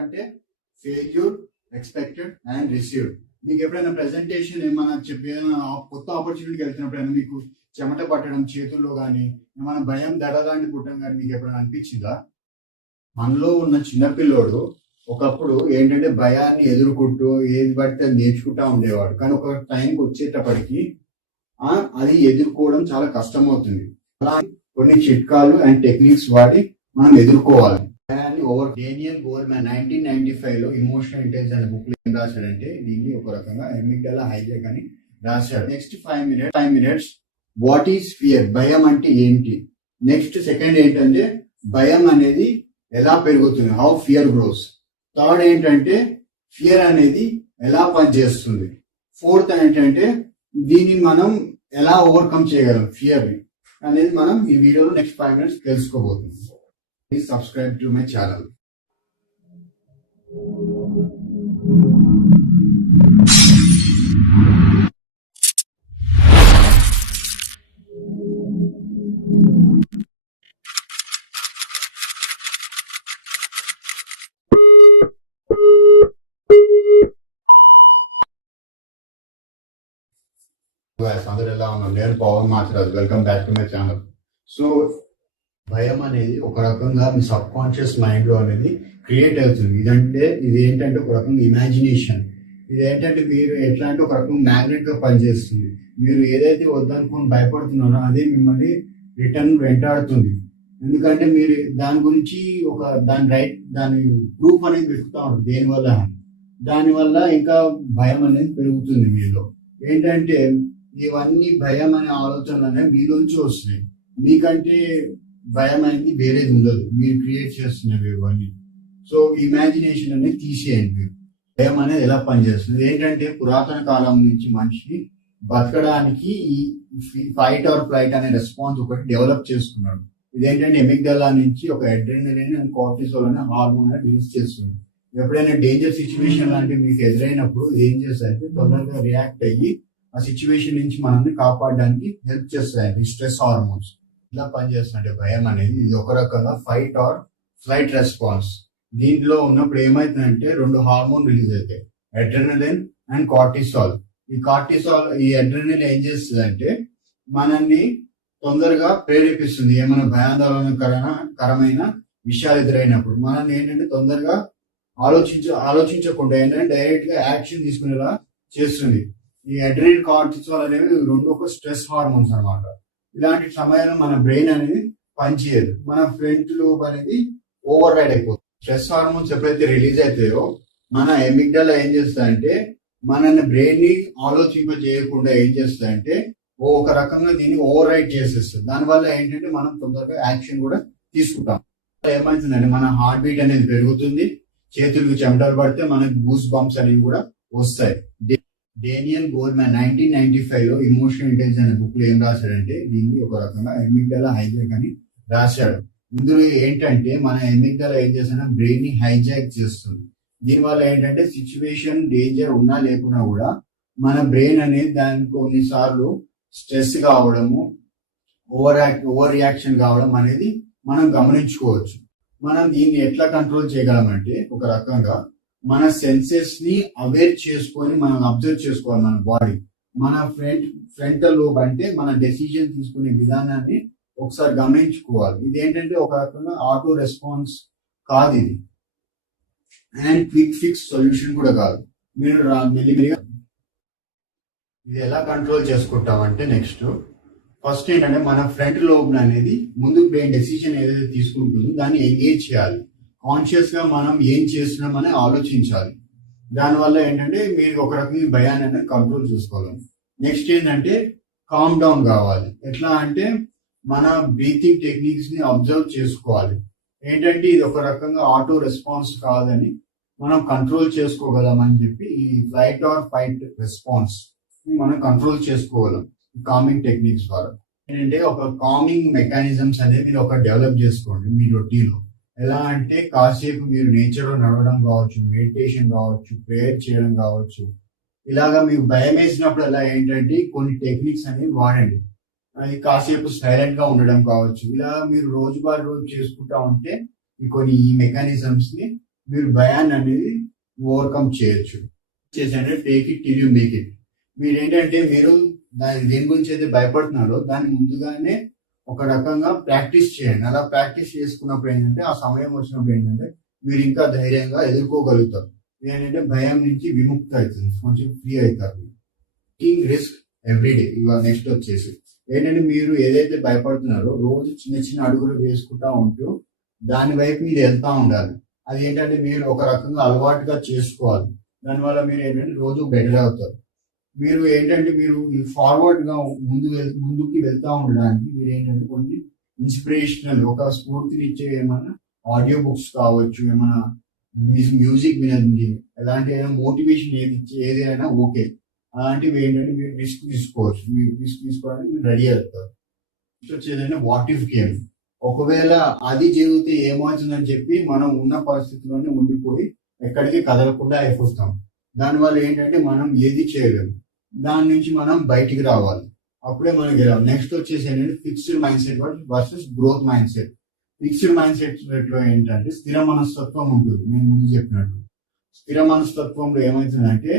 అంటే failure, expected and received. మీకు ఎప్పుడైనా ప్రెజెంటేషన్ ఏమైనా ఏదైనా కొత్త ఆపర్చునిటీకి వెళ్తున్నప్పుడు మీకు చెమట పట్టడం చేతుల్లో కానీ ఏమైనా భయం దడలాంటి పుట్టడం కానీ మీకు ఎప్పుడైనా అనిపించిందా? మనలో ఉన్న చిన్నపిల్లోడు ఒకప్పుడు ఏంటంటే భయాన్ని ఎదుర్కొంటూ ఏది పడితే అది నేర్చుకుంటా ఉండేవాడు. కానీ ఒక టైంకి వచ్చేటప్పటికి అది ఎదుర్కోవడం చాలా కష్టమవుతుంది. అలా కొన్ని చిట్కాలు అండ్ టెక్నిక్స్ వాడి మనం ఎదుర్కోవాలి. డేనియల్ గోల్మాన్ 1995 లో ఇమోషనల్ ఇంటెలిజెన్స్ అనే బుక్ ఏం రాశాడంటే దీన్ని ఒక రకంగా ఎమిగ్డాలా హైజాక్ అని రాశాడు. Next 5 minutes what is fear, భయం అంటే ఏంటి. నెక్స్ట్ సెకండ్ ఏంటంటే భయం అనేది ఎలా పెరుగుతుంది, హౌ ఫియర్ గ్రోస్. థర్డ్ ఏంటంటే ఫియర్ అనేది ఎలా పనిచేస్తుంది. ఫోర్త్ ఏంటంటే దీన్ని మనం ఎలా ఓవర్కమ్ చేయగలం ఫియర్ అనేది మనం ఈ వీడియోలో నెక్స్ట్ 5 మినిట్స్ తెలుసుకోబోతున్నాం. Please subscribe to my channel. అందరూ ఎలా ఉన్నారు? నేను పవన్ మాట్లాడదు. Welcome back to my channel. So భయం అనేది ఒక రకంగా మీ సబ్ కాన్షియస్ మైండ్ లో అనేది క్రియేట్ అవుతుంది. ఇది ఏంటంటే ఒక రకంగా ఇమాజినేషన్. ఇది ఏంటంటే మీరు ఎట్లా అంటే ఒక రకంగా మ్యాగ్నెట్ గా పనిచేస్తుంది. మీరు ఏదైతే వద్దనుకుని భయపడుతున్నారో అదే మిమ్మల్ని రిటర్న్ వెంటాడుతుంది. ఎందుకంటే మీరు దాని గురించి దాని ప్రూఫ్ అనేది వెతుకుతా ఉంటుంది. దానివల్ల ఇంకా భయం అనేది పెరుగుతుంది మీలో. ఏంటంటే ఇవన్నీ భయం అనే ఆలోచనలు అనేవి మీలోంచి వస్తున్నాయి. మీకంటే భయం అనేది వేరేది ఉండదు, మీరు క్రియేట్ చేస్తున్నవి ఇవన్నీ. సో ఇమాజినేషన్ అనేది తీసేయండి. భయం అనేది ఎలా పనిచేస్తుంది ఏంటంటే పురాతన కాలం నుంచి మనిషి బతకడానికి ఈ ఫైట్ ఆర్ ఫ్లైట్ అనే రెస్పాన్స్ ఒకటి డెవలప్ చేసుకున్నాడు. ఇదేంటంటే ఎమిగ్డాలా నుంచి ఒక అడ్రినలిన్ అండ్ కార్టిసోల్ అనే హార్మోన్ రిలీజ్ చేస్తుంది. ఎప్పుడైనా డేంజర్ సిచ్యువేషన్ లాంటివి మీకు ఎదురైనప్పుడు ఏం చేస్తారంటే తొందరగా రియాక్ట్ అయ్యి ఆ సిచ్యువేషన్ నుంచి మనల్ని కాపాడడానికి హెల్ప్ చేస్తాయి స్ట్రెస్ హార్మోన్స్. ఇలా పనిచేస్తుంటే భయం అనేది ఇది ఒక రకంగా ఫైట్ ఆర్ ఫ్లైట్ రెస్పాన్స్. దీంట్లో ఉన్నప్పుడు ఏమైతుందంటే 2 హార్మోన్ రిలీజ్ అవుతాయి, అడ్రినలిన్ అండ్ కార్టిసాల్. ఈ అడ్రినలిన్ ఏం చేస్తుంది మనల్ని తొందరగా ప్రేరేపిస్తుంది. ఏమైనా భయాందోళనకరమైన విషయాలు ఎదురైనప్పుడు మనల్ని ఏంటంటే తొందరగా ఆలోచించకుండా ఏంటంటే డైరెక్ట్ గా యాక్షన్ తీసుకునేలా చేస్తుంది. ఈ అడ్రినలిన్ కార్టిసాల్ అనేవి 2 ఒక స్ట్రెస్ హార్మోన్స్ అన్నమాట. ఇలాంటి సమయంలో మన బ్రెయిన్ అనేది పనిచేయదు, మన ఫ్రంట్ లోబ్ అనేది ఓవర్ రైడ్ అయిపోతుంది. స్ట్రెస్ హార్మోన్స్ ఎప్పుడైతే రిలీజ్ అవుతాయో మన ఎమిగ్డాలా ఏం చేస్తాయంటే మన బ్రెయిన్ ని ఆలోచింపజేయకుండా ఏం చేస్తాయంటే ఒక రకంగా దీన్ని ఓవర్ రైడ్ చేసేస్తుంది. దానివల్ల ఏంటంటే మనం తొందరగా యాక్షన్ కూడా తీసుకుంటాం. ఏమవుతుందంటే మన హార్ట్ బీట్ అనేది పెరుగుతుంది, చేతులకు చెమటలు పడితే మనకి గూస్ బంప్స్ అనేవి కూడా వస్తాయి. డేనియల్ గోల్మాన్ 1995 లో ఇమోషనల్ ఇంటెలిజెన్స్ అనే బుక్ లో ఏం రాశాడంటే దీన్ని ఒక రకంగా ఎమిగ్డాలా హైజాక్ అని రాశాడు. ఇందులో ఏంటంటే మన ఎమిగ్డాలా ఏం చేస్తున్నా బ్రెయిన్ ని హైజాక్ చేస్తుంది. దీనివల్ల ఏంటంటే సిచ్యువేషన్ డేంజర్ ఉన్నా లేకున్నా కూడా మన బ్రెయిన్ అనేది దానికి కొన్నిసార్లు స్ట్రెస్ కావడము, ఓవర్ రియాక్షన్ కావడం అనేది మనం గమనించుకోవచ్చు. మనం దీన్ని ఎట్లా కంట్రోల్ చేయగలమంటే ఒక రకంగా మన సెన్సెస్ ని అవేర్ చేసుకొని మనం అబ్జర్వ్ చేసుకోవాలి. మన బాడీ, మన ఫ్రంటల్ లోబ్ అంటే మన డెసిజన్ తీసుకునే విధానాన్ని ఒకసారి గమనించుకోవాలి. ఇది ఏంటంటే ఒక రకంగా ఆటో రెస్పాన్స్ కాదు ఇది, అండ్ క్విక్ ఫిక్స్ సొల్యూషన్ కూడా కాదు. మీరు మెల్లిమెల్లిగా ఇది ఎలా కంట్రోల్ చేసుకుంటామంటే నెక్స్ట్ ఫస్ట్ ఏంటంటే మన ఫ్రంట్ లోబ్ అనేది ముందు బ్రెయిన్ డెసిజన్ ఏదైతే తీసుకుంటుందో దాన్ని ఎంగేజ్ చేయాలి. కాన్షియస్ గా మనం ఏం చేస్తున్నామని ఆలోచించాలి. దానివల్ల ఏంటంటే మీరు ఒక రకంగా భయాన్ని అనేది కంట్రోల్ చేసుకోవాలి. నెక్స్ట్ ఏంటంటే కామ్ డౌన్ కావాలి. ఎట్లా అంటే మన బ్రీతింగ్ టెక్నిక్స్ ని అబ్జర్వ్ చేసుకోవాలి. ఏంటంటే ఇది ఒక రకంగా ఆటో రెస్పాన్స్ కాదని మనం కంట్రోల్ చేసుకోగలమని చెప్పి ఈ ఫ్లైట్ ఆర్ ఫైట్ రెస్పాన్స్ మనం కంట్రోల్ చేసుకోగలం కామింగ్ టెక్నిక్స్ ద్వారా. ఏంటంటే ఒక కామింగ్ మెకానిజమ్స్ అనేది మీరు ఒక డెవలప్ చేసుకోండి మీ రొటీన్లో. ఎలా అంటే కాసేపు మీరు నేచర్ లో నడవడం కావచ్చు, మెడిటేషన్ కావచ్చు, ప్రేయర్ చేయడం కావచ్చు. ఇలాగా మీకు భయం వేసినప్పుడు అలా ఏంటంటే కొన్ని టెక్నిక్స్ అనేవి వాడండి. అది కాసేపు సైలెంట్ గా ఉండడం కావచ్చు. ఇలా మీరు రోజు చేసుకుంటా ఉంటే ఈ మెకానిజమ్స్ ని మీరు భయాన్ని అనేది ఓవర్కమ్ చేయొచ్చు. చేసంటే take it till you make it. మీరు ఏంటంటే మీరు దేని గురించి అయితే భయపడుతున్నారో దాన్ని ముందుగానే ఒక రకంగా ప్రాక్టీస్ చేయండి. అలా ప్రాక్టీస్ చేసుకున్నప్పుడు ఏంటంటే ఆ సమయం వచ్చినప్పుడు ఏంటంటే మీరు ఇంకా ధైర్యంగా ఎదుర్కోగలుగుతారు. ఏంటంటే భయం నుంచి విముక్తి అవుతుంది, కొంచెం ఫ్రీ అవుతారు. Taking risk everyday. ఇవాళ నెక్స్ట్ వచ్చేసి ఏంటంటే మీరు ఏదైతే భయపడుతున్నారో రోజు చిన్న చిన్న అడుగులు వేసుకుంటా ఉంటూ దాని వైపు మీరు వెళ్తా ఉండాలి. అది ఏంటంటే మీరు ఒక రకంగా అలవాటుగా చేసుకోవాలి. దానివల్ల మీరు ఏంటంటే రోజు బెటర్ అవుతారు. మీరు ఏంటంటే మీరు ఈ ఫార్వర్డ్ గా ముందుకి వెళ్తా ఉండడానికి మీరు ఏంటంటే కొన్ని ఇన్స్పిరేషనల్ ఒక స్ఫూర్తినిచ్చే ఏమైనా ఆడియో బుక్స్ కావచ్చు, ఏమైనా మ్యూజిక్ వినండి, ఎలాంటి ఏదైనా మోటివేషన్ ఏదైనా ఓకే. అలాంటివి ఏంటంటే మీరు రిస్క్ తీసుకోవచ్చు. మీరు రిస్క్ తీసుకోవడానికి మీరు రెడీ అవుతారు. వచ్చేదంటే వాట్ ఇఫ్ గేమ్. ఒకవేళ అది జరిగితే ఏమవుతుందని చెప్పి మనం ఉన్న పరిస్థితిలోనే ఉండిపోయి ఎక్కడికి కదలకుండా అయిపోతాం. దానివల్ల ఏంటంటే మనం ఏది చేయలేము. దాని నుంచి మనం బయటికి రావాలి. అప్పుడే మనకి నెక్స్ట్ వచ్చేసి ఏంటంటే fixed mind set versus growth mind set. Fixed mind set లో ఏంటంటే స్థిర మనస్తత్వం ఉంటుంది. నేను ముందు చెప్పినట్టు స్థిర మనస్తత్వంలో ఏమవుతుందంటే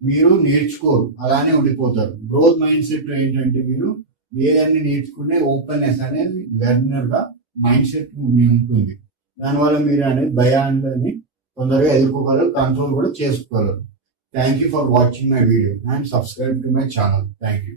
మీరు నేర్చుకోరు, అలానే ఉండిపోతారు. గ్రోత్ మైండ్ సెట్ లో ఏంటంటే మీరు ఏదన్నీ నేర్చుకునే ఓపెన్నెస్ అనేది లెర్నర్ గా మైండ్ సెట్ ఉంటుంది. దానివల్ల మీరు అనేది భయాన్ని తొందరగా ఎదుర్కోగలరు, కంట్రోల్ కూడా చేసుకోగలరు. Thank you for watching my video and subscribe to my channel. Thank you.